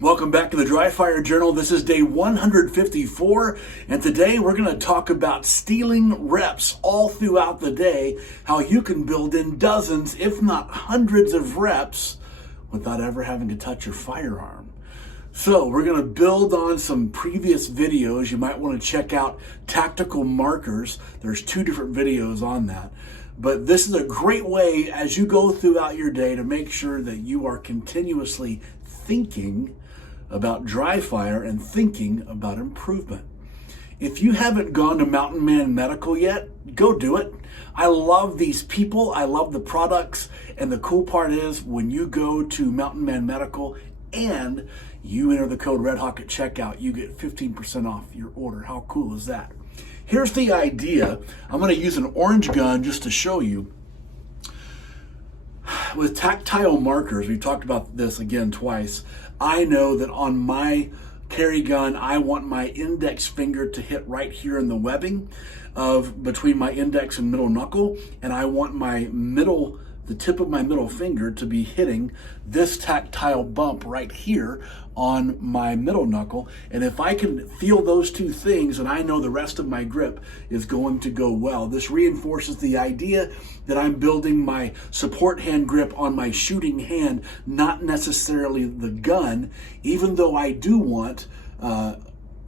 Welcome back to the Dry Fire Journal. This is day 154, and today we're going to talk about stealing reps all throughout the day, how you can build in dozens, if not hundreds of reps without ever having to touch your firearm. So we're going to build on some previous videos. You might want to check out tactical markers. There's 2 different videos on that. But this is a great way as you go throughout your day to make sure that you are continuously thinking about dry fire and thinking about improvement. If you haven't gone to Mountain Man Medical yet, go do it. I love these people. I love the products. And the cool part is when you go to Mountain Man Medical and you enter the code REDHAWK at checkout, you get 15% off your order. How cool is that? Here's the idea. I'm going to use an orange gun just to show you. With tactile markers, we've talked about this again twice. I know that on my carry gun, I want my index finger to hit right here in the webbing of between my index and middle knuckle, and I want the tip of my middle finger to be hitting this tactile bump right here on my middle knuckle. And if I can feel those 2 things, and I know the rest of my grip is going to go well. This reinforces the idea that I'm building my support hand grip on my shooting hand, not necessarily the gun, even though I do want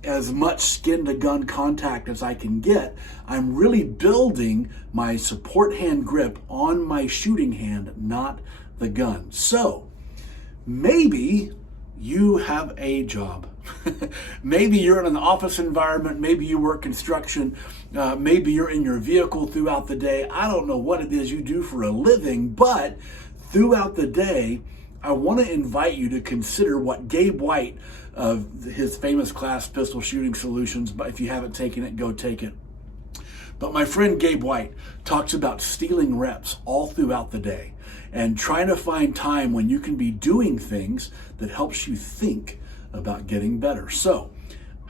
as much skin to gun contact as I can get. I'm really building my support hand grip on my shooting hand, not the gun. So maybe you have a job. Maybe you're in an office environment. Maybe you work construction. Maybe you're in your vehicle throughout the day. I don't know what it is you do for a living, but throughout the day, I want to invite you to consider what Gabe White of his famous class, Pistol Shooting Solutions, but if you haven't taken it, go take it. But my friend Gabe White talks about stealing reps all throughout the day and trying to find time when you can be doing things that helps you think about getting better. So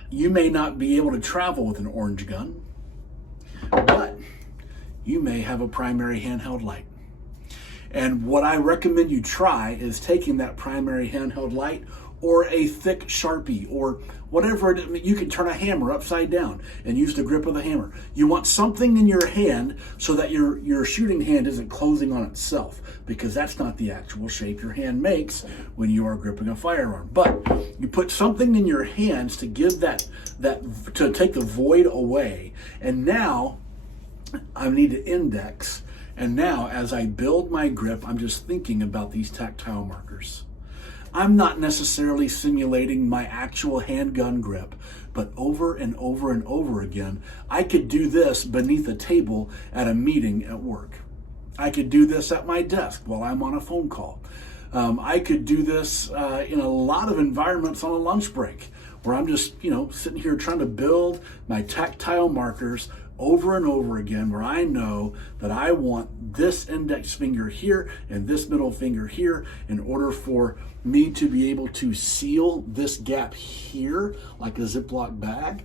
you may not be able to travel with an orange gun, but you may have a primary handheld light. And what I recommend you try is taking that primary handheld light or a thick Sharpie or whatever it is. You can turn a hammer upside down and use the grip of the hammer. You want something in your hand so that your shooting hand isn't closing on itself, because that's not the actual shape your hand makes when you are gripping a firearm. But you put something in your hands to give that to take the void away. And now I need to index. And now, as I build my grip, I'm just thinking about these tactile markers. I'm not necessarily simulating my actual handgun grip, but over and over and over again, I could do this beneath a table at a meeting at work. I could do this at my desk while I'm on a phone call. I could do this in a lot of environments on a lunch break, where I'm just, sitting here trying to build my tactile markers over and over again, where I know that I want this index finger here and this middle finger here in order for me to be able to seal this gap here like a Ziploc bag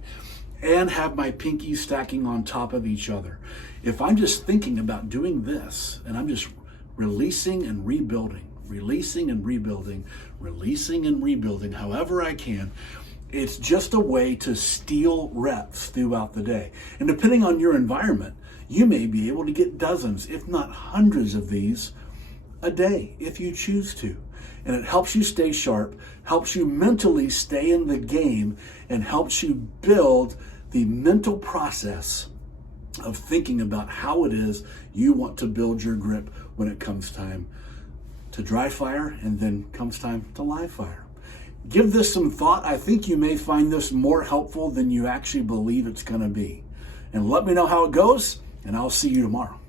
and have my pinkies stacking on top of each other. If I'm just thinking about doing this and I'm just releasing and rebuilding, releasing and rebuilding, releasing and rebuilding, however I can, it's just a way to steal reps throughout the day. And depending on your environment, you may be able to get dozens, if not hundreds of these a day if you choose to. And it helps you stay sharp, helps you mentally stay in the game, and helps you build the mental process of thinking about how it is you want to build your grip when it comes time to dry fire and then comes time to live fire. Give this some thought. I think you may find this more helpful than you actually believe it's going to be. And let me know how it goes, and I'll see you tomorrow.